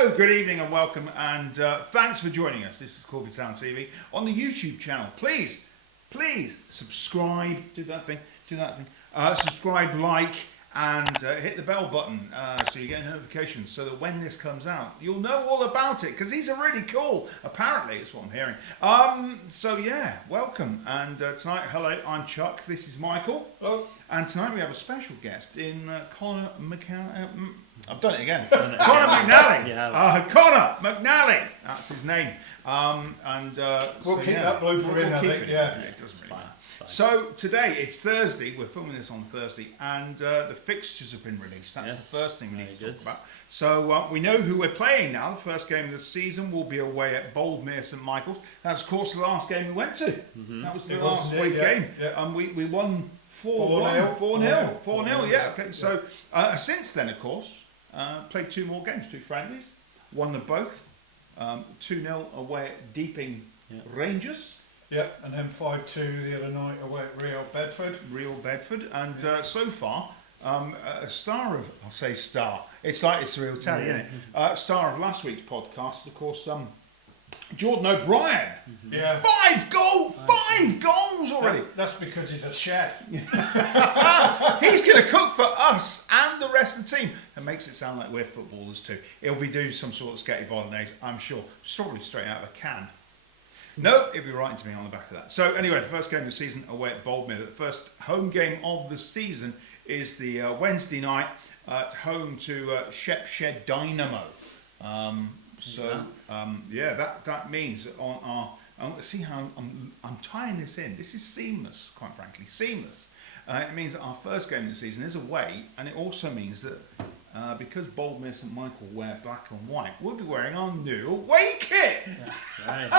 Hello, good evening and welcome, and thanks for joining us. This is Corby Town TV on the YouTube channel. Please subscribe, do that thing, subscribe, like, and hit the bell button so you get a notification so that when this comes out, you'll know all about it, because these are really cool, apparently, it's what I'm hearing. So yeah, welcome, and tonight, hello, I'm Chuck, this is Michael. Hello. And tonight we have a special guest in Connor McNALLY. I've done it again. Connor McNALLY. Yeah. Connor McNALLY. That's his name. We'll keep that blooper in, I think. Yeah. It doesn't really matter. So today it's Thursday. We're filming this on Thursday, and the fixtures have been released. That's the first thing we need to talk about. So we know who we're playing now. The first game of the season will be away at Boldmere St Michael's. That's of course the last game we went to. That was the last week game, and we won 4-0. Yeah. Okay. So since then, of course, played two more games, two friendlies, won them both. 2-0 away at Deeping Rangers. Yeah, and then 5-2 the other night away at Real Bedford. And so far, a star of, I'll say star, it's like it's a real tally, isn't it? Star of last week's podcast, of course, Jordan O'Brien. Yeah. 5 goals already. That's because he's a chef. He's going to cook for us and the rest of the team. It makes it sound like we're footballers too. He'll be doing some sort of spaghetti bolognese, I'm sure. Probably straight out of a can. No, he'll be writing to me on the back of that. So anyway, the first game of the season away at Boldmere. The first home game of the season is the Wednesday night at home to Shepshed Dynamo. That means on our. See how I'm tying this in. This is seamless, quite frankly, seamless. It means that our first game of the season is away, and it also means that because Boldmere St Michael wear black and white, we'll be wearing our new away kit. And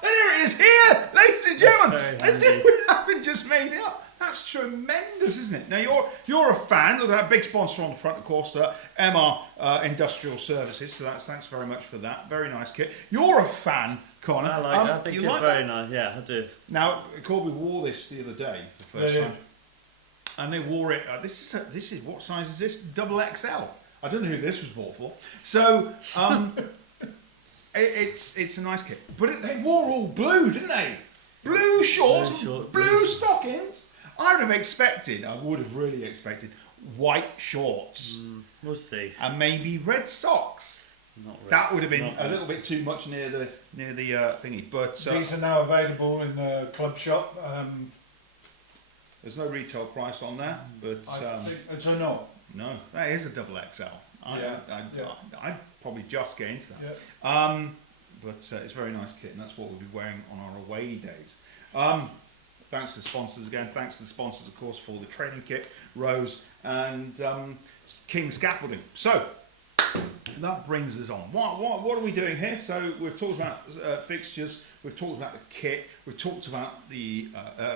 here it is, here, ladies and gentlemen, as if we haven't just made it up. That's tremendous, isn't it? Now you're a fan. Look at that big sponsor on the front, of course, MR Industrial Services. So thanks very much for that. Very nice kit. You're a fan, Connor. I like it. I think it's very nice. Yeah, I do. Now, Corby wore this the other day for the first time, and they wore it. This is what size is this? Double XL. I don't know who this was bought for. So it's a nice kit. But they wore all blue, didn't they? Blue shorts, blue stockings. I would have really expected white shorts. We'll see. And maybe red socks. Not red. That would have been a little bit too much near the thingy. But these are now available in the club shop. There's no retail price on that, but I think it's a no. No, that is a double XL. I'd probably just get into that. Yeah. But it's a very nice kit, and that's what we'll be wearing on our away days. Thanks to the sponsors again. Thanks to the sponsors, of course, for the training kit, Rose and King Scaffolding. So that brings us on. What are we doing here? So we've talked about fixtures. We've talked about the kit. We've talked about the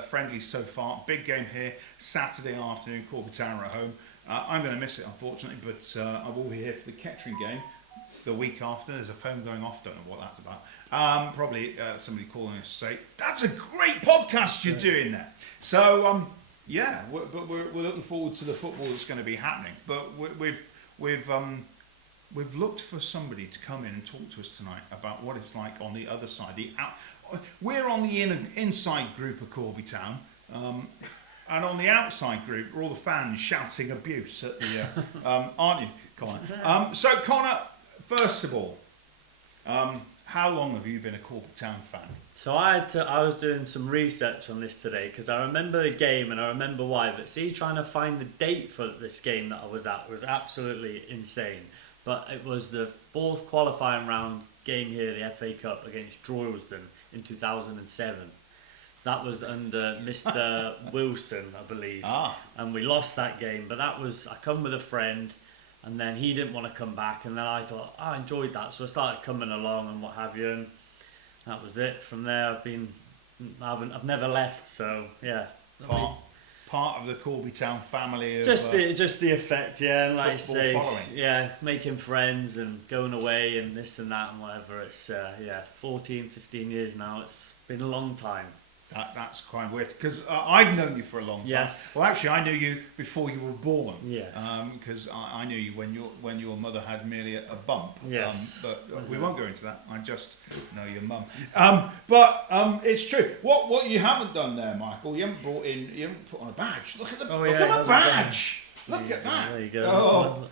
friendlies so far. Big game here, Saturday afternoon, Corby Town at home. I'm going to miss it, unfortunately, but I will be here for the Kettering game the week after. There's a phone going off, don't know what that's about. Probably somebody calling us to say, that's a great podcast you're doing there. So, we're looking forward to the football that's going to be happening. But we've looked for somebody to come in and talk to us tonight about what it's like on the other side. We're on the inside group of Corby Town. And on the outside group are all the fans shouting abuse at the, aren't you, Connor? So, Connor, first of all, how long have you been a Corby Town fan? So I was doing some research on this today because I remember the game and I remember why. But see, trying to find the date for this game that I was at was absolutely insane. But it was the 4th qualifying round game here, the FA Cup against Droylsden in 2007. That was under Mr. Wilson, I believe. And we lost that game. But I come with a friend, and then he didn't want to come back. And then I thought, I enjoyed that. So I started coming along and what have you. And that was it. From there, I've never left. So, yeah. Part of the Corby Town family. Just the effect, yeah. And like you say, following. making friends and going away and this and that and whatever. It's, 14, 15 years now. It's been a long time. That's quite weird because I've known you for a long time. Yes. Well, actually, I knew you before you were born. Yeah. Because I knew you when your mother had merely a bump. Yes. But we won't go into that. I just know your mum. But it's true. What you haven't done there, Michael, you haven't put on a badge. Look at the look at the badge. Look at that. There you go.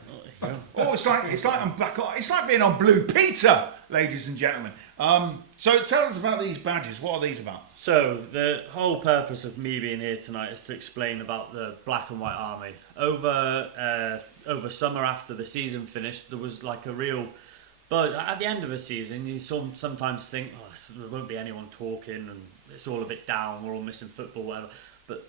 Oh, it's like I'm back on. It's like being on Blue Peter, ladies and gentlemen. So tell us about these badges. What are these about? So the whole purpose of me being here tonight is to explain about the Black and White Army. Over summer after the season finished, there was like a real. But at the end of a season, you sometimes think, there won't be anyone talking, and it's all a bit down. We're all missing football, whatever. But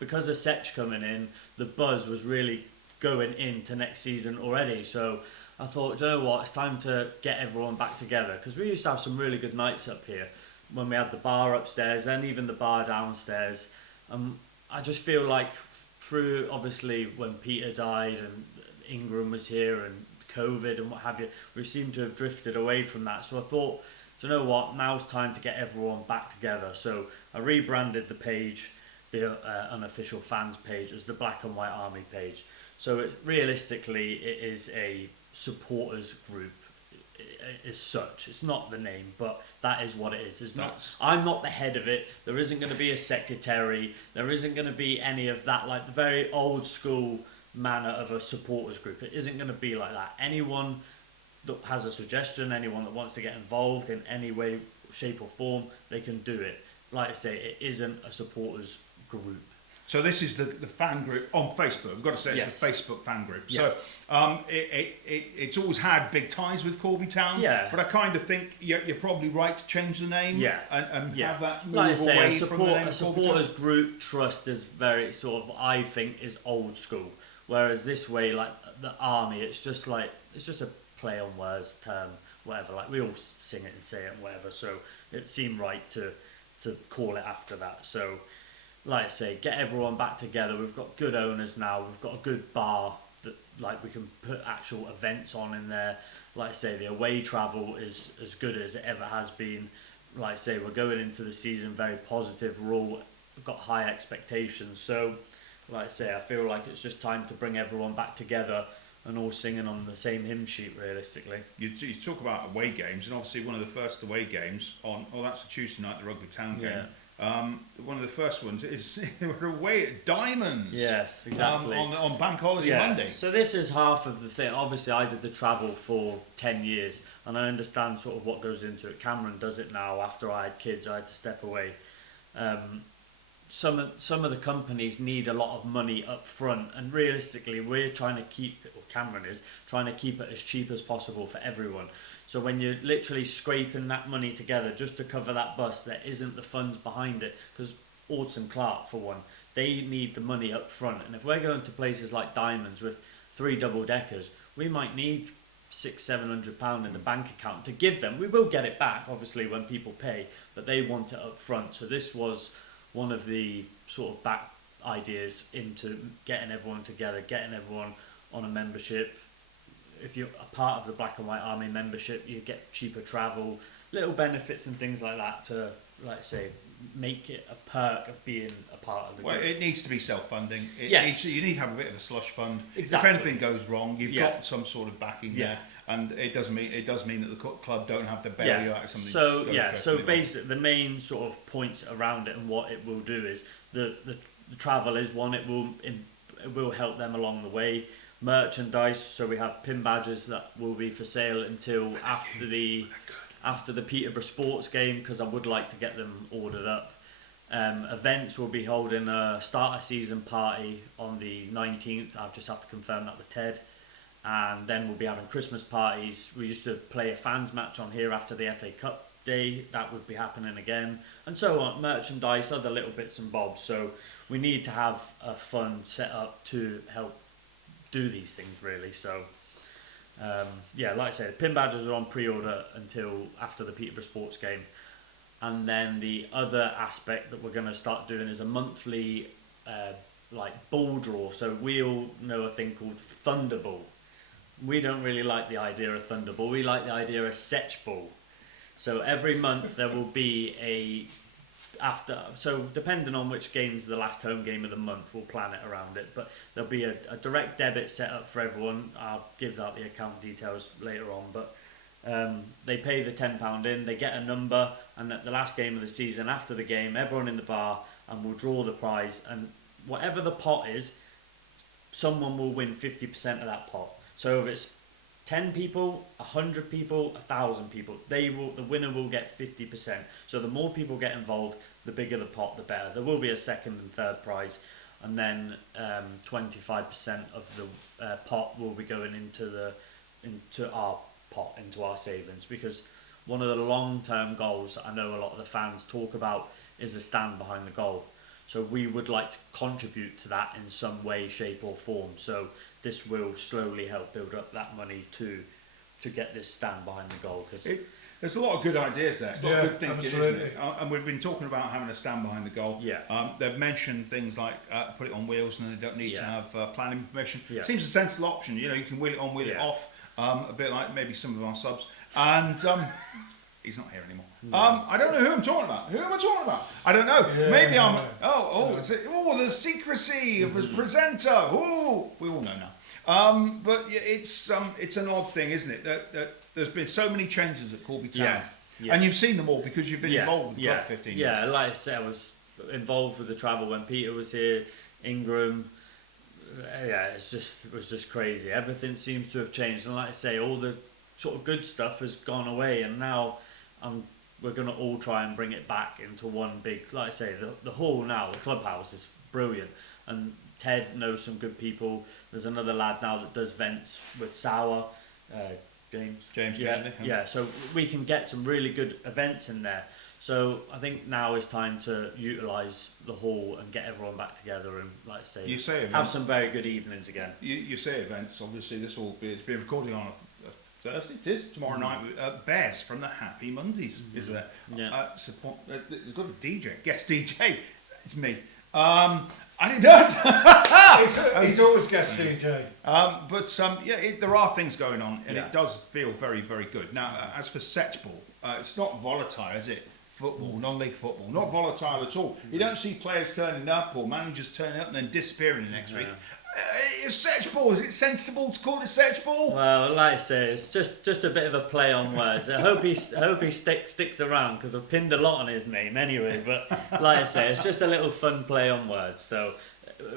because of Setch coming in, the buzz was really going into next season already. So I thought, do you know what? It's time to get everyone back together, because we used to have some really good nights up here when we had the bar upstairs, then even the bar downstairs. I just feel like through, obviously, when Peter died and Ingram was here and COVID and what have you, we seem to have drifted away from that. So I thought, do you know what? Now's time to get everyone back together. So I rebranded the page, the unofficial fans page, as the Black and White Army page. So realistically, it is a supporters group as such. It's not the name, but that is what it is. It's not. I'm not the head of it. There isn't going to be a secretary. There isn't going to be any of that, like the very old school manner of a supporters group. It isn't going to be like that. Anyone that has a suggestion, anyone that wants to get involved in any way, shape or form, they can do it. Like I say, it isn't a supporters group. So this is the fan group on Facebook. We've got to say it's the Facebook fan group. Yeah. So it's always had big ties with Corby Town. Yeah. But I kind of think you're probably right to change the name. Yeah. And have that move like I say, away from the name a of Corby supporters Town. group trust is very sort of, I think, is old school. Whereas this way, like the army, it's just a play on words, term, whatever. Like we all sing it and say it and whatever. So it seemed right to call it after that. So, like I say, get everyone back together. We've got good owners now. We've got a good bar that like we can put actual events on in there. Like I say, the away travel is as good as it ever has been. Like I say, we're going into the season very positive. We've got high expectations. So, like I say, I feel like it's just time to bring everyone back together and all singing on the same hymn sheet, realistically. You talk about away games, and obviously one of the first away games that's a Tuesday night, the Rugby Town game. Yeah. One of the first ones is we're away at Diamonds. Yes, exactly. On Bank Holiday Monday. So this is half of the thing. Obviously, I did the travel for 10 years, and I understand sort of what goes into it. Cameron does it now. After I had kids, I had to step away. Some of the companies need a lot of money up front, and realistically, we're trying to keep it, or Cameron is trying to keep it as cheap as possible for everyone. So when you're literally scraping that money together just to cover that bus, there isn't the funds behind it, because Orts and Clark, for one, they need the money up front. And if we're going to places like Diamonds with 3 double-deckers, we might need £600-700 in the bank account to give them. We will get it back, obviously, when people pay, but they want it up front. So this was one of the sort of back ideas into getting everyone together, getting everyone on a membership. If you're a part of the Black and White Army membership, you get cheaper travel, little benefits and things like that to, like I say, make it a perk of being a part of the group. Well, it needs to be self-funding. Yes. You need to have a bit of a slush fund. Exactly. If anything goes wrong, you've got some sort of backing there. And it does mean that the club don't have to bail you out of something. So basically, the main sort of points around it and what it will do is the travel is one. It will help them along the way. Merchandise. So we have pin badges that will be for sale until after the Peterborough sports game, because I would like to get them ordered up. Events will be holding a starter season party on the 19th. I'll just have to confirm that with Ted. And then we'll be having Christmas parties. We used to play a fans match on here after the FA Cup day. That would be happening again. And so on, merchandise, other little bits and bobs. So we need to have a fund set up to help do these things, really. So, like I said, pin badges are on pre-order until after the Peterborough sports game. And then the other aspect that we're going to start doing is a monthly ball draw. So we all know a thing called Thunderball. We don't really like the idea of Thunderball. We like the idea of Setch Ball. So every month there will be after. So depending on which game's the last home game of the month, we'll plan it around it. But there'll be a direct debit set up for everyone. I'll give out the account details later on. But they pay the £10 in, they get a number, and at the last game of the season, after the game, everyone in the bar, and we'll draw the prize. And whatever the pot is, someone will win 50% of that pot. So if it's 10 people, 100 people, 1,000 people, the winner will get 50%. So the more people get involved, the bigger the pot, the better. There will be a second and third prize, and then 25% of the pot will be going into our pot, into our savings, because one of the long-term goals that I know a lot of the fans talk about is the stand behind the goal. So we would like to contribute to that in some way, shape or form. So this will slowly help build up that money to get this stand behind the goal. There's a lot of good ideas there. It's a lot of good thinking, absolutely. isn't it? And we've been talking about having a stand behind the goal. Yeah. They've mentioned things like put it on wheels, and they don't need to have planning permission. Yeah. Seems a sensible option. You know, you can wheel it on, wheel it off. A bit like maybe some of our subs. And he's not here anymore. No. I don't know who I'm talking about. Who am I talking about? I don't know. Yeah. Maybe I'm. The secrecy of his presenter. Oh, we all know now. But yeah, it's an odd thing, isn't it? That there's been so many changes at Corby Town, and you've seen them all because you've been involved with the club 15 years. Yeah, like I said, I was involved with the travel when Peter was here, Ingram. Yeah, it was just crazy. Everything seems to have changed, and like I say, all the sort of good stuff has gone away, and now we're going to all try and bring it back into one big, like I say, the hall now, the clubhouse is brilliant, and Ted knows some good people. There's another lad now that does events with Sour, James. Yeah, so we can get some really good events in there. So I think now is time to utilise the hall and get everyone back together and, like I say, have some very good evenings again. You say events, obviously it's being recorded on a Thursday, it is, tomorrow night, Bez from the Happy Mondays is there. Yeah. There's got a DJ, guest DJ, it's me. I didn't do it. He's always guest DJ. There are things going on, and it does feel very, very good. Now, as for Setchball, it's not volatile, is it? Football, non-league football, not volatile at all. You don't see players turning up or managers turning up and then disappearing the next week. Setchball, is it sensible to call it Setchball? Well, like I say, it's just a bit of a play on words. I hope he sticks around, because I've pinned a lot on his name anyway. But like I say, it's just a little fun play on words. So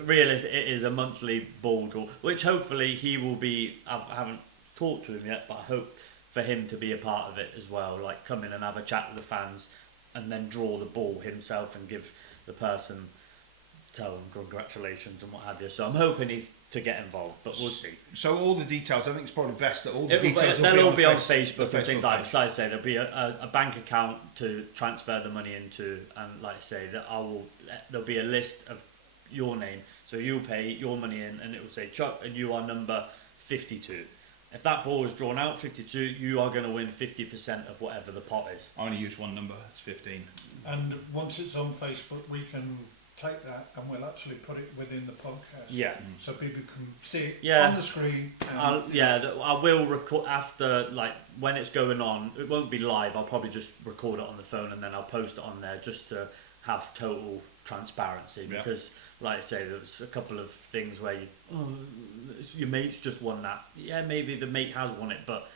really, it is a monthly ball draw, which hopefully he will be. I haven't talked to him yet, but I hope for him to be a part of it as well. Like come in and have a chat with the fans, and then draw the ball himself and give the person, tell them congratulations and what have you. So I'm hoping he's to get involved, but we'll see. So all the details, I think it's probably best that all the details they'll all be on Facebook and things like that. page. Besides, say there'll be a bank account to transfer the money into, and like I say, that there'll be a list of your name, so you'll pay your money in, and it will say Chuck, and you are number 52. If that ball is drawn out 52, you are going to win 50% of whatever the pot is. I only use one number, it's 15. And once it's on Facebook, we can take that and we'll actually put it within the podcast. Yeah. So people can see it Yeah. on the screen. I will record after, like, when it's going on. It won't be live. I'll probably just record it on the phone and then I'll post it on there just to have total transparency. Yeah. Because, like I say, there's a couple of things where your mate's just won that. Yeah, maybe the mate has won it, but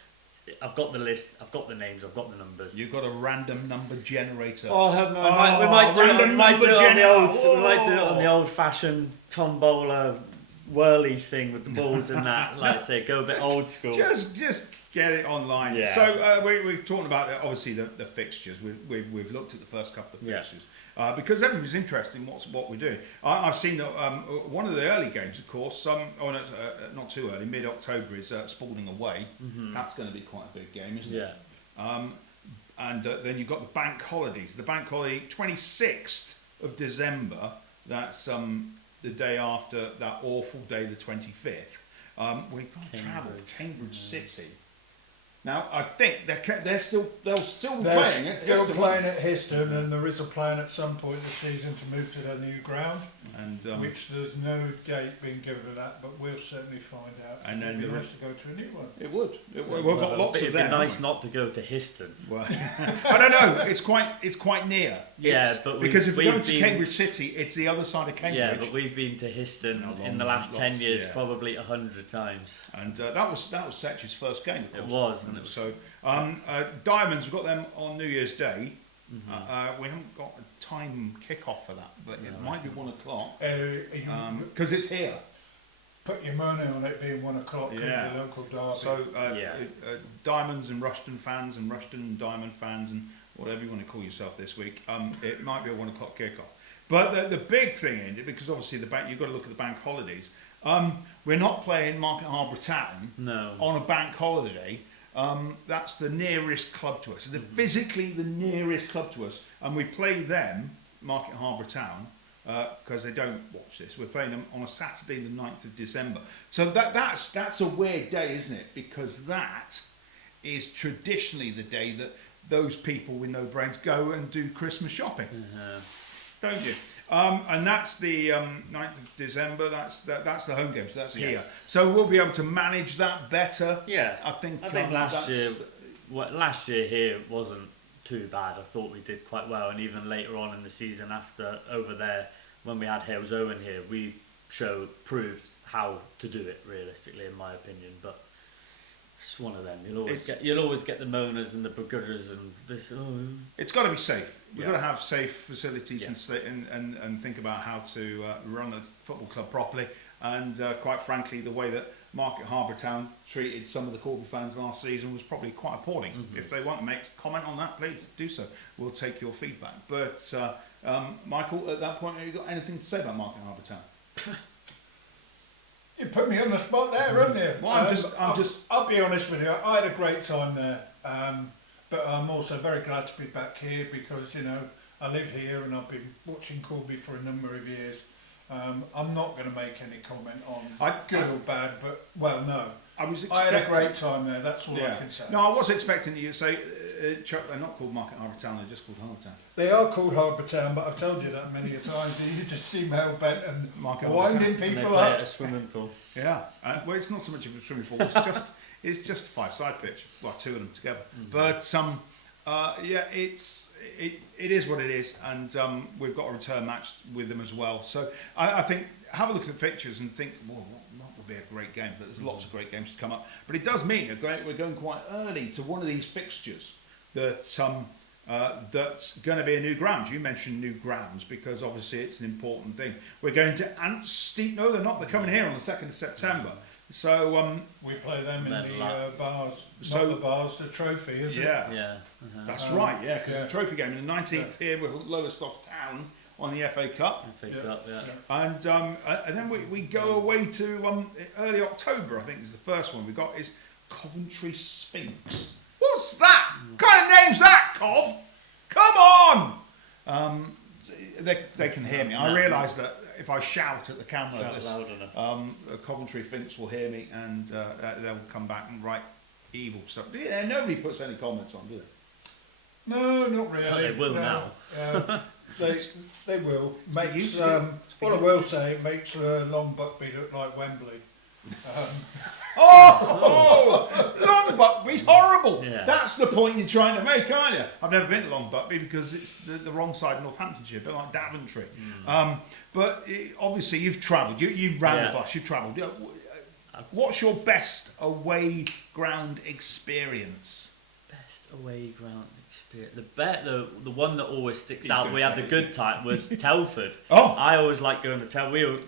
I've got the list, I've got the names, I've got the numbers. You've got a random number generator. Oh, we might do it on the old-fashioned tombola whirly thing with the balls and that. Like I say, go a bit old school. Just get it online. Yeah. So we're talking about obviously the fixtures. We've looked at the first couple of fixtures because everybody's interested in what we're doing. I've seen that one of the early games, of course. Not too early. Mid-October is Spalding away. Mm-hmm. That's going to be quite a big game, isn't it? And then you've got the bank holidays. The bank holiday 26th of December. That's the day after that awful day, the 25th. We've got to travel Cambridge City. Now I think they'll still be They're playing it. still playing at Histon, and there is a plan at some point this season to move to their new ground, and which there's no date being given for that, but we'll certainly find out. And then it'd be nice to go to a new one. It would. We've got lots of them. It'd be nice not to go to Histon. Well, I don't know. It's quite near. But because if we're going to Cambridge City, it's the other side of Cambridge. Yeah, but we've been to Histon in the last 10 years probably 100 times. And that was Setch's first game. Of course. It was, and so Diamonds, we've got them on New Year's Day. Mm-hmm. We haven't got a time kick-off for that, but it might be 1 o'clock because it's here. Put your money on it being 1 o'clock. The local derby. So Diamonds and Rushton fans and Rushton and Diamond fans and whatever you want to call yourself this week, it might be a 1 o'clock kick-off. But the big thing in it, because obviously you've got to look at the bank holidays. We're not playing Market Harbour Town on a bank holiday. That's the nearest club to us. They're physically the nearest club to us, and we play them, Market Harbour Town, because they don't watch this. We're playing them on a Saturday, the 9th of December. So that's a weird day, isn't it? Because that is traditionally the day that those people with no brains go and do Christmas shopping, don't you? And that's the 9th of December. That's the home game. So that's here. So we'll be able to manage that better. Yeah, I think last year here wasn't too bad. I thought we did quite well, and even later on in the season, after over there when we had Hales Owen here, we proved how to do it realistically, in my opinion. But it's one of them. You'll always get the moaners and the begrudgers and this. It's got to be safe. We've got to have safe facilities and think about how to run a football club properly. And quite frankly, the way that Market Harbour Town treated some of the Corby fans last season was probably quite appalling. If they want to make a comment on that, please do so. We'll take your feedback. But Michael, at that point, have you got anything to say about Market Harbour Town? You put me on the spot there, haven't you? Well, I'll be honest with you. I had a great time there, but I'm also very glad to be back here because I live here and I've been watching Corby for a number of years. I'm not going to make any comment on good or bad, but no. I had a great time there. That's all I can say. No, I was expecting you to say, Chuck, they're not called Market Harbour Town. They're just called Harbour Town. They are called Harbour Town, but I've told you that many a times. You just see Mel Bent and winding people and they play at a swimming pool. Yeah, well, it's not so much of a swimming pool. It's just a 5-side pitch. Well, 2 of them together. But it is what it is, and we've got a return match with them as well. So I think have a look at the fixtures and think, well, that would be a great game. But there's lots of great games to come up. But it does mean we're going quite early to one of these fixtures that's going to be a new ground. You mentioned new grounds because obviously it's an important thing. We're going to No, they're not. They're coming here on the 2nd of September. So we play them in the bars. Not the bars, the trophy, isn't it? Yeah. That's right. Yeah, because the trophy game in the 19th here, we're lowest off town on the FA Cup. And then we go away to early October. I think is the first one we got is Coventry Sphinx. What's that? What kind of name's that, Cov? Come on! They can hear me. I realise that if I shout at the camera, Coventry Sphinx will hear me and they'll come back and write evil stuff. Yeah, nobody puts any comments on, do they? No, not really. Well, they will now. They will. What I will say, it makes Long Buckby look like Wembley. Long Buckby's horrible. Yeah. That's the point you're trying to make, aren't you? I've never been to Long Buckby because it's the wrong side of Northamptonshire, a bit like Daventry. But obviously you've travelled. You ran the bus. You've travelled. What's your best away ground experience? Best away ground experience. The one that always sticks out. We had the good time was Telford. I always like going to Telford.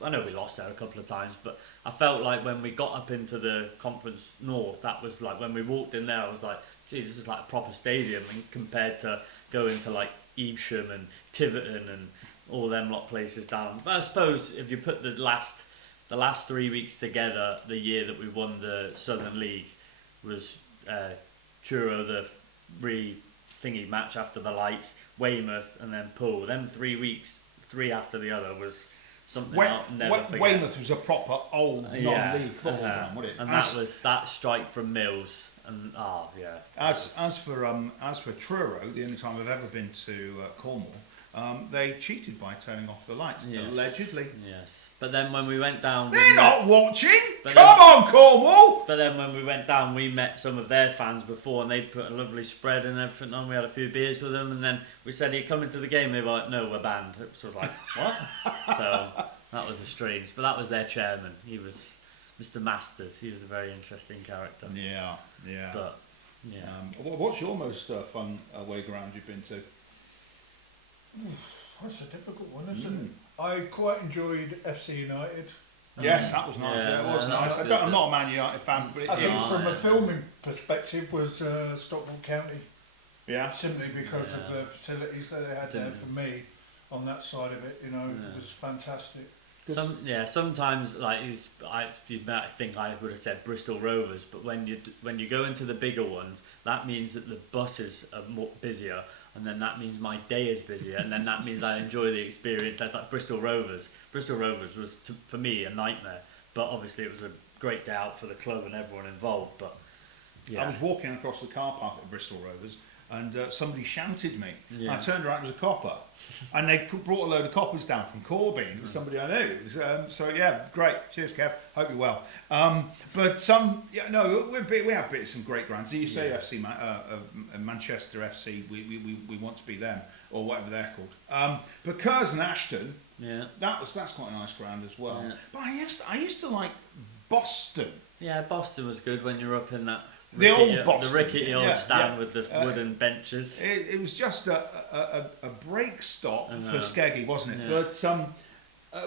I know we lost there a couple of times, but I felt like when we got up into the Conference North, that was like when we walked in there, I was like, geez, this is like a proper stadium, and compared to going to like Evesham and Tiverton and all them lot places down. But I suppose if you put the last 3 weeks together, the year that we won the Southern League was Truro, the thingy match after the lights, Weymouth, and then Poole. Them 3 weeks, 3 after the other, was something I'll never forget. Weymouth was a proper old non-league football ground, wasn't it? And that was that strike from Mills. And yeah. As for Truro, the only time I've ever been to Cornwall, they cheated by turning off the lights, allegedly. Yes. But then when we went down, they're not watching. Come on, Cornwall. But then when we went down, we met some of their fans before, and they put a lovely spread and everything on. We had a few beers with them, and then we said, "Are you coming to the game?" They were like, "No, we're banned." It was sort of like, what? So that was a strange. But that was their chairman. He was Mr. Masters. He was a very interesting character. Yeah. But yeah. What's your most fun away ground you've been to? That's a difficult one, isn't it? I quite enjoyed FC United. Yes, that was nice. Yeah, it was nice. I'm not a Man United fan, but I think from a filming perspective was Stockport County. Yeah. Simply because of the facilities that they had there for me on that side of it. You know, it was fantastic. Sometimes like you might think I would have said Bristol Rovers, but when you go into the bigger ones, that means that the buses are more busier, and then that means my day is busier, and then that means I enjoy the experience. That's like Bristol Rovers. Bristol Rovers was for me a nightmare, but obviously it was a great day out for the club and everyone involved. But I was walking across the car park at Bristol Rovers, and somebody shouted me. And I turned around, it was a copper, and they brought a load of coppers down from Corby. It was somebody I knew. It was, so yeah, great. Cheers, Kev. Hope you're well. We have bits some great grounds. You say FC Manchester FC. We want to be them or whatever they're called. But Curzon Ashton. Yeah. That's quite a nice ground as well. Yeah. But I used to like Boston. Yeah, Boston was good when you're up in that. The old Boston. The rickety old stand with the wooden benches. It was just a break stop for Skeggy, wasn't it? Yeah.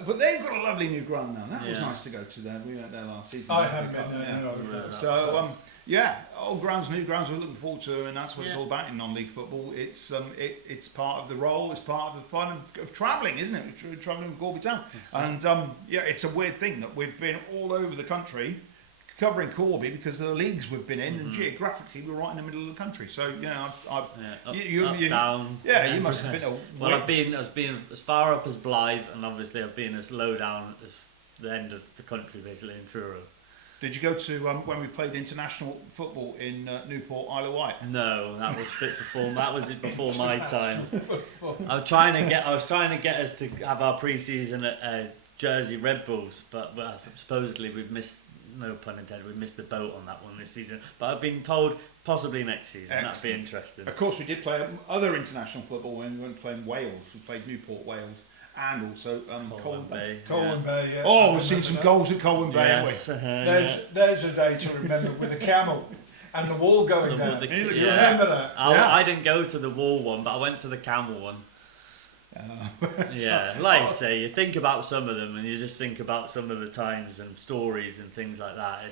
But they've got a lovely new ground now. That was nice to go to there. We went there last season. I haven't been there. No. So old grounds, new grounds. We're looking forward to, and that's what it's all about in non-league football. It's part of the role. It's part of the fun of travelling, isn't it? We're travelling with Corby Town, and it's a weird thing that we've been all over the country, covering Corby because of the leagues we've been in, and geographically we're right in the middle of the country. So up, down. Yeah, you must have been. I've been as far up as Blythe, and obviously I've been as low down as the end of the country, basically in Truro. Did you go to when we played international football in Newport, Isle of Wight? No, that was a bit before. That was it before my time. I was trying to get us to have our pre-season at Jersey Red Bulls, but supposedly we've missed. No pun intended. We missed the boat on that one this season, but I've been told possibly next season. Excellent. That'd be interesting. Of course, we did play other international football when we went playing Wales. We played Newport, Wales, and also Colwyn Bay. Colwyn Bay, yeah. Oh, we've seen some goals at Colwyn Bay, haven't we? There's a day to remember with a camel and the wall going down. Remember that? I didn't go to the wall one, but I went to the camel one. Like I say, you think about some of them and you just think about some of the times and stories and things like that.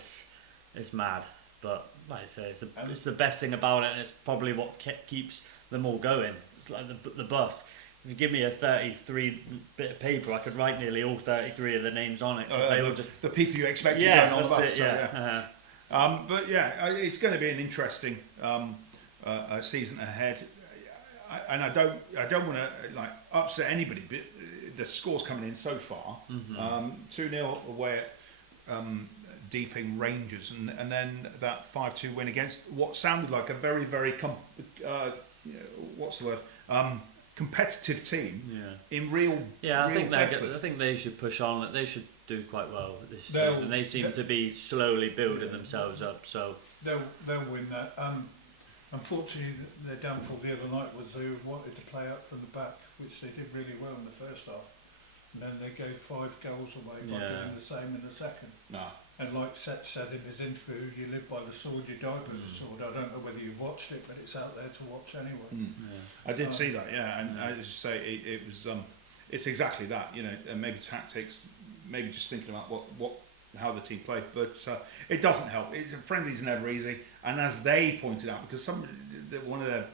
It's mad, but like I say, it's the best thing about it, and it's probably what keeps them all going. It's like the bus. If you give me a 33 bit of paper, I could write nearly all 33 of the names on it. They all just the people you expect to go on the bus. But it's going to be an interesting season ahead. And I don't want to upset anybody, but the score's coming in so far. 2-0 away at Deeping Rangers, and then that 5-2 win against what sounded like a very, very competitive team in real. Yeah, I think they should push on. They should do quite well this season. They seem to be slowly building themselves up. So they'll win that. Unfortunately, their downfall the other night was they wanted to play up from the back, which they did really well in the first half. And then they gave 5 goals away by doing the same in the second. No. And like Seth said in his interview, you live by the sword, you die by the sword. I don't know whether you've watched it, but it's out there to watch anyway. I did see that, and I just say it was. It's exactly that, and maybe tactics, maybe just thinking about how the team played, but it doesn't help. Friendlies are never easy, and as they pointed out, because one of their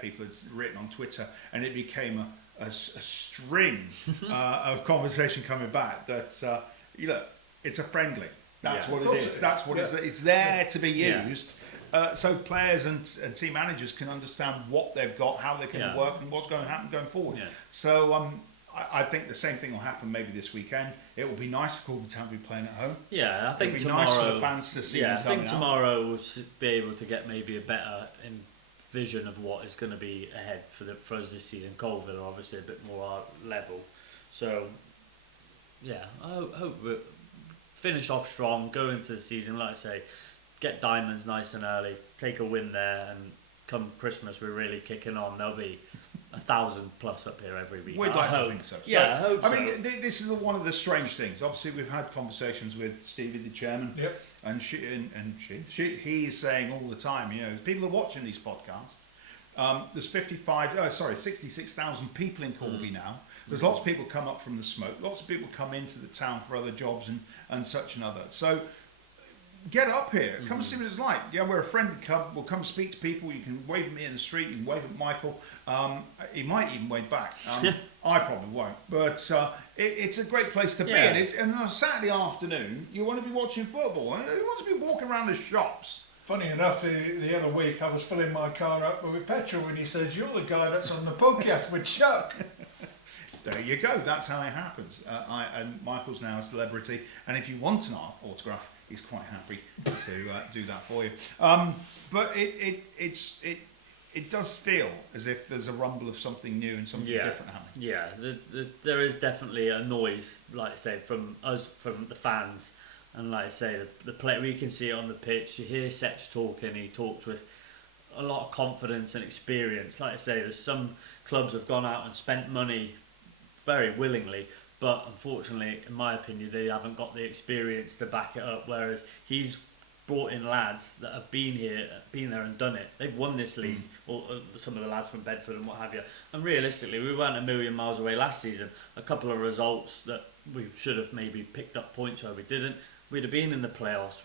people had written on Twitter, and it became a string of conversation coming back that it's a friendly. That's what it is. That's what it is. It's there to be used, so players and team managers can understand what they've got, how they can work, and what's going to happen going forward. So I think the same thing will happen maybe this weekend. It will be nice for Corby Town to be playing at home. Yeah, I think It'll be tomorrow. nice for the fans to see them I coming think tomorrow we'll be able to get maybe a better vision of what is going to be ahead for us this season. Colville are obviously a bit more our level, so yeah, I hope we finish off strong, go into the season, like I say, get Diamonds nice and early, take a win there, and come Christmas we're really kicking on. There'll be 1,000+ up here every week. We'd like to think so. Yeah, I hope so. I mean, this is one of the strange things. Obviously, we've had conversations with Stevie, the chairman, and he is saying all the time, you know, people are watching these podcasts. There's 66,000 people in Corby now. There's lots of people come up from the smoke. Lots of people come into the town for other jobs and such and other. So get up here. Come and see what it's like. Yeah, we're a friendly club. We'll come speak to people. You can wave at me in the street. You can wave at Michael. He might even wave back. I probably won't. But it's a great place to be. And on a Saturday afternoon, you want to be watching football. Who wants to be walking around the shops? Funny enough, the other week I was filling my car up with petrol and he says, "You're the guy that's on the podcast with Chuck." There you go. That's how it happens. And Michael's now a celebrity. And if you want an autograph, he's quite happy to do that for you. But it does feel as if there's a rumble of something new and something different happening. Yeah, there is definitely a noise, like I say, from us, from the fans. And like I say, the play, we can see it on the pitch. You hear Setch talking. He talks with a lot of confidence and experience. Like I say, there's some clubs have gone out and spent money very willingly, but unfortunately, in my opinion, they haven't got the experience to back it up. Whereas he's brought in lads that have been there and done it. They've won this league, or some of the lads from Bedford and what have you. And realistically, we weren't a million miles away last season. A couple of results that we should have maybe picked up points where we didn't. We'd have been in the playoffs.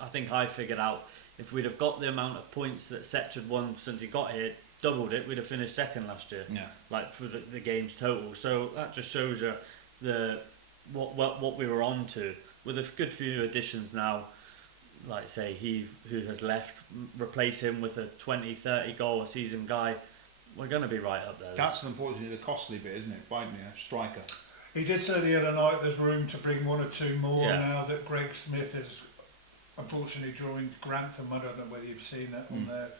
I think I figured out if we'd have got the amount of points that Setch had won since he got here, doubled it, we'd have finished second last year. Yeah. Like for the games total. So that just shows you what we were on to. With a good few additions now, like I say, he who has left, replace him with a 20-30 goal a season guy, we're going to be right up there. That's unfortunately the costly bit, isn't it? Finding a striker. He did say the other night there's room to bring one or two more now that Greg Smith is unfortunately drawing Grantham. I don't know whether you've seen that on their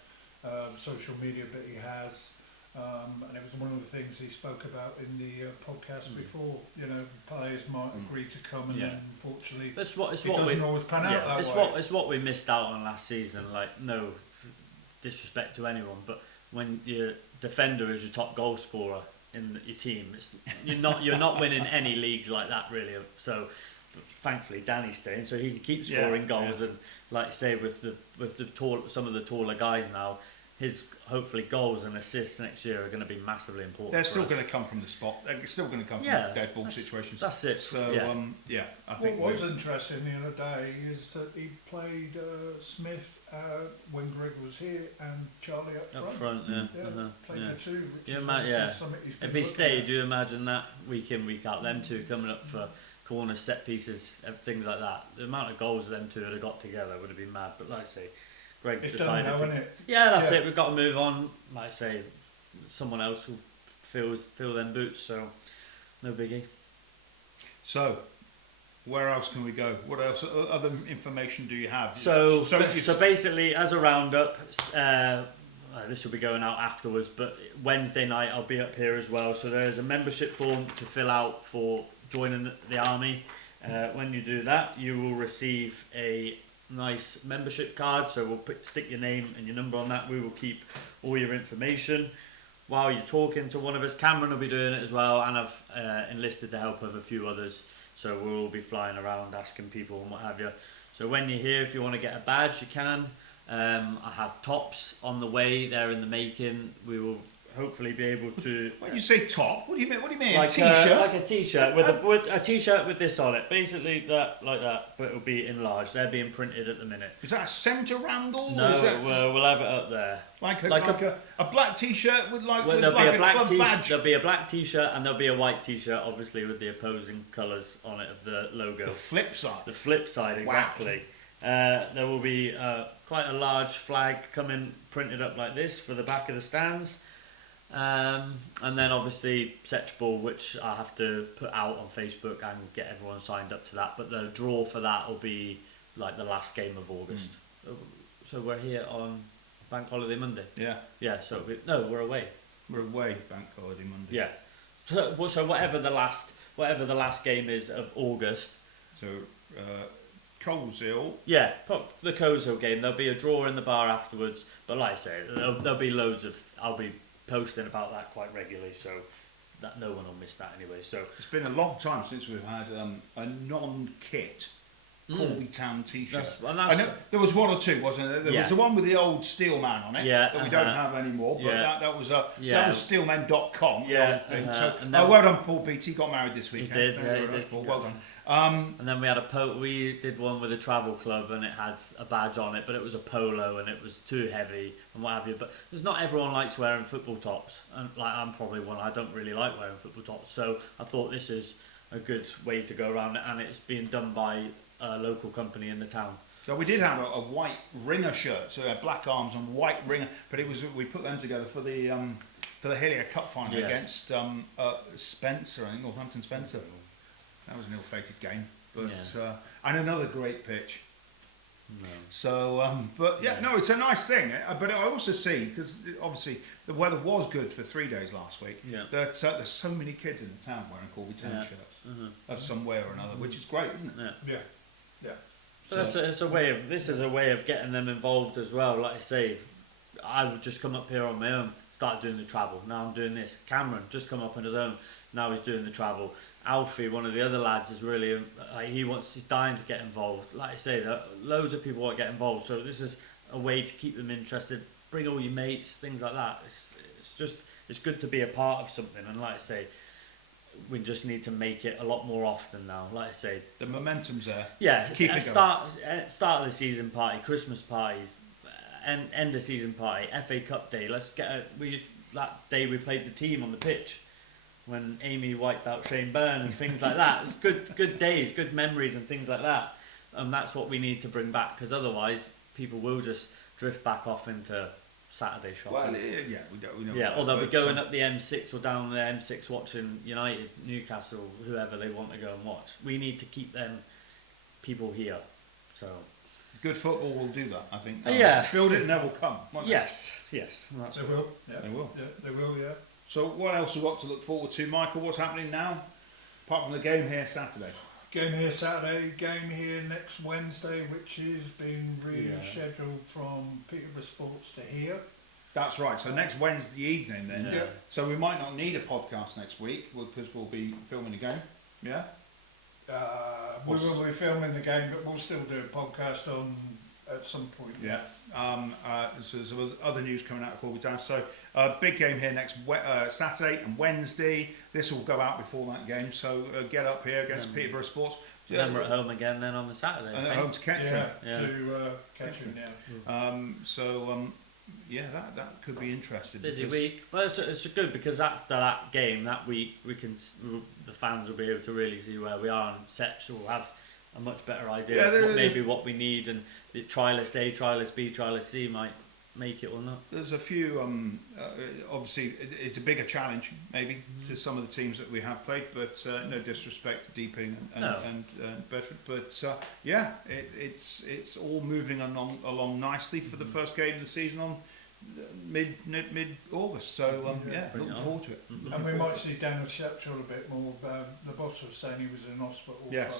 social media, but he has. And it was one of the things he spoke about in the podcast before. You know, players might agree to come, and then unfortunately it doesn't always pan out that way. It's what we missed out on last season. Like, no disrespect to anyone, but when your defender is your top goal scorer in your team, you're not winning any leagues like that really. So thankfully Danny's staying, so he can keep scoring goals. And like I say, with some of the taller guys now, his hopefully goals and assists next year are going to be massively important. They're still going to come from the spot. They're still going to come from dead ball situations. That's it. So I think what was interesting the other day is that he played Smith when Greg was here and Charlie up front. Played the two. If he stayed, do you imagine that week in, week out, them two coming up for corners, set pieces, things like that? The amount of goals them two would have got together would have been mad. But like I say, Greg's decided done now, isn't it? Yeah, that's it. We've got to move on. Like I say, someone else will fill them boots, so no biggie. So, where else can we go? What else? Other information do you have? So basically, as a roundup, this will be going out afterwards, but Wednesday night I'll be up here as well. So there's a membership form to fill out for joining the army. When you do that, you will receive a nice membership card, so we'll stick your name and your number on that. We will keep all your information. While you're talking to one of us, Cameron will be doing it as well, and I've enlisted the help of a few others, so we'll all be flying around asking people and what have you. So when you're here, if you want to get a badge, you can. I have tops on the way, they're in the making. We will hopefully be able to. When you say top, what do you mean? Like a t-shirt? Like a t-shirt with a t-shirt with this on it. Basically that, like that, but it'll be enlarged. They're being printed at the minute. Is that a centre roundel? No, we'll have it up there. Like a black t-shirt with a club badge. There'll be a black t-shirt and there'll be a white t-shirt, obviously with the opposing colours on it of the logo. The flip side. The flip side, exactly. Wow. There will be quite a large flag coming printed up like this for the back of the stands. And then obviously Setch Ball, which I have to put out on Facebook and get everyone signed up to that. But the draw for that will be like the last game of August. So we're here on Bank Holiday Monday. Yeah. Yeah. So we're away. We're away Bank Holiday Monday. Yeah. So whatever the last game is of August. So Coleshill. Yeah, the Coleshill game. There'll be a draw in the bar afterwards. But like I say, there'll be loads of. I'll be posting about that quite regularly, so that no one will miss that anyway. So it's been a long time since we've had a non-kit Corby Town t-shirt. I know there was one or two, wasn't there? There was the one with the old Steelman on it that we don't have anymore, but that was steelmen.com. So well done, Paul Beattie. Got married this weekend. He did. Paul. Well done. And then we had we did one with a travel club, and it had a badge on it, but it was a polo and it was too heavy and what have you. But there's not everyone likes wearing football tops, and like I'm probably one. I don't really like wearing football tops, so I thought this is a good way to go around it, and it's being done by a local company in the town. So we did have a white ringer shirt, so it had black arms and white ringer, but it was we put them together for the Hillier Cup final against Spencer, I think Northampton Spencer. That was an ill-fated game, but and another great pitch. No. So, it's a nice thing. But I also see, because obviously the weather was good for 3 days last week, that there's so many kids in the town wearing Corby Town shirts of some way or another, which is great, isn't it? Yeah. So it's a way of. This is a way of getting them involved as well. Like I say, I would just come up here on my own, start doing the travel. Now I'm doing this. Cameron just come up on his own. Now he's doing the travel. Alfie, one of the other lads, is really he's dying to get involved. Like I say, loads of people want to get involved. So this is a way to keep them interested. Bring all your mates, things like that. It's good to be a part of something. And like I say, we just need to make it a lot more often now. Like I say, the momentum's there. Yeah, keep it start of the season party, Christmas parties, end of season party, FA Cup day. Let's get that day we played the team on the pitch when Amy wiped out Shane Byrne and things like that. It's good days, good memories and things like that. And that's what we need to bring back, because otherwise people will just drift back off into Saturday shopping. Well, we know. Yeah, or they'll be going up the M6 or down the M6 watching United, Newcastle, whoever they want to go and watch. We need to keep them people here. So good football will do that, I think. Build it and they will come. Yes. They will. Yeah. They will. Yeah, they will. Yeah. So what else have we got to look forward to, Michael? What's happening now? Apart from the game here Saturday. Game here Saturday, game here next Wednesday, which is being rescheduled from Peterborough Sports to here. That's right. So next Wednesday evening then. Yeah. So we might not need a podcast next week because we'll be filming the game. Yeah. We will be filming the game, but we'll still do a podcast at some point. Yeah. So there's other news coming out of Corby Town. So big game here next Saturday and Wednesday. This will go out before that game. So get up here against Peterborough Sports. Then we're at home again then on the Saturday. And at home to Kettering. To Kettering now. That could be interesting. Busy week. Well, it's good because after that game that week, the fans will be able to really see where we are, and Setch will have a much better idea of what we need, and the trialist A, trialist B, trialist C might make it or not. There's a few, obviously it's a bigger challenge maybe to some of the teams that we have played, but no disrespect to Deeping and Bedford, but it's all moving along nicely for the first game of the season on mid-August, so looking forward to it. And we might see Daniel Shepshall a bit more. The boss was saying he was in hospital for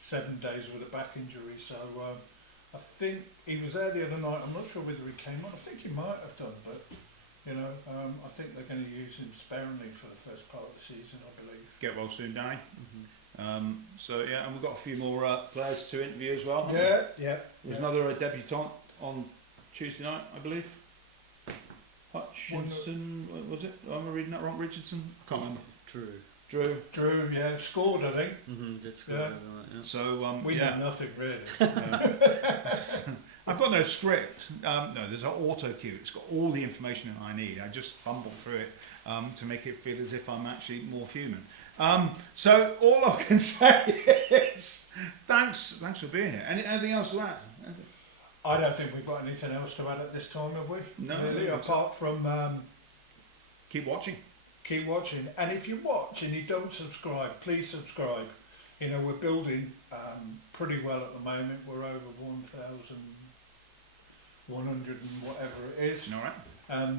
7 days with a back injury, so I think he was there the other night. I'm not sure whether he came on. I think he might have done, but I think they're going to use him sparingly for the first part of the season, I believe. Get well soon, Danny. And we've got a few more players to interview as well. There's another debutant on Tuesday night, I believe. Hutchinson, was it? Am I reading that wrong? Richardson? Can't remember. Drew, scored, I think. Did score. So we know nothing really. I've got no script. No, there's an auto cue. It's got all the information that I need. I just fumble through it to make it feel as if I'm actually more human. So all I can say is thanks for being here. Anything else to add? I don't think we've got anything else to add at this time, have we? No. Really, apart from keep watching. Keep watching. And if you watch and you don't subscribe, please subscribe. You know, we're building pretty well at the moment. We're over 1,100 and whatever it is. All right. And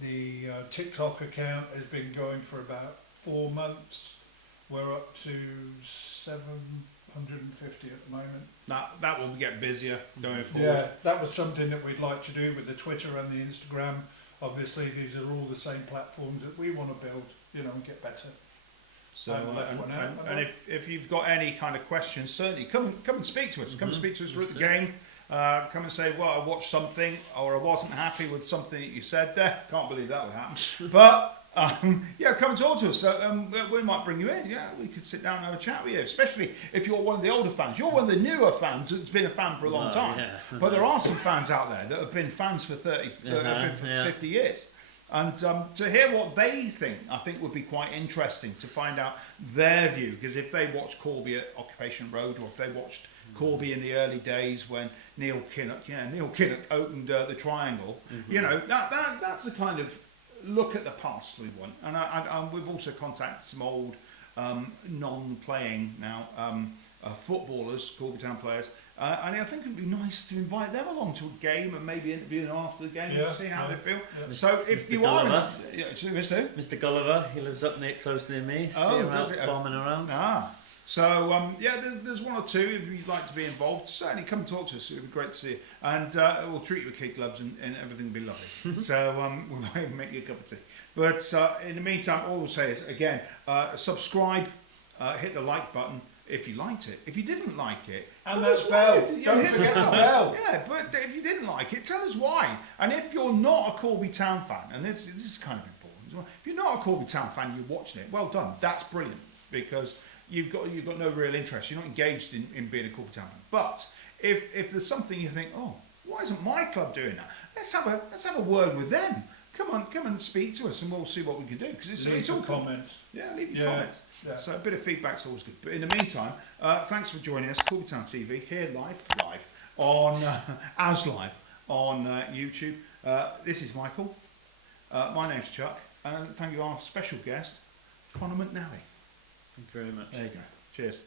the TikTok account has been going for about 4 months. We're up to 750 at the moment. That will get busier going forward. Yeah, that was something that we'd like to do with the Twitter and the Instagram. Obviously, these are all the same platforms that we want to build, you know, and get better. So, and if you've got any kind of questions, certainly come and speak to us. Come and speak to us through the game. Come and say, well, I watched something, or I wasn't happy with something that you said there. Can't believe that would happen. But yeah, come and talk to us. We might bring you in. Yeah, we could sit down and have a chat with you, especially if you're one of the older fans. You're one of the newer fans that's been a fan for a long time. Yeah. But there are some fans out there that have been fans for 50 years. And to hear what they think, I think would be quite interesting to find out their view. Because if they watched Corby at Occupation Road, or if they watched Corby in the early days when Neil Kinnock opened the Triangle, you know, that's the kind of look at the past we want. And we've also contacted some old non-playing now footballers, Corby Town players, and I think it would be nice to invite them along to a game and maybe interview them after the game and see how they feel. Yeah. So if Mr. you Gulliver. are... Mr. Gulliver, he lives up close near me. Oh, see him does out it? bombing around. So yeah, there's one or two. If you'd like to be involved, certainly come and talk to us. It would be great to see you, and we'll treat you with kid gloves and everything will be lovely. So we'll maybe make you a cup of tea. But in the meantime, all we'll say is again, subscribe, hit the like button if you liked it. If you didn't like it, and that bell. Don't forget the bell. Yeah, but if you didn't like it, tell us why. And if you're not a Corby Town fan, and this is kind of important as well, if you're not a Corby Town fan, you're watching it. Well done. That's brilliant because you've got no real interest. You're not engaged in being a Corby Town fan. But if there's something you think, oh, why isn't my club doing that? Let's have a word with them. Come and speak to us, and we'll see what we can do. Because it's all comments. Yeah, leave your comments. Yeah. So a bit of feedback's always good. But in the meantime, thanks for joining us, Corby Town TV, here live on live on YouTube. This is Michael. My name's Chuck, and thank you our special guest, Conor McNally. Thank you very much. There you go. Cheers.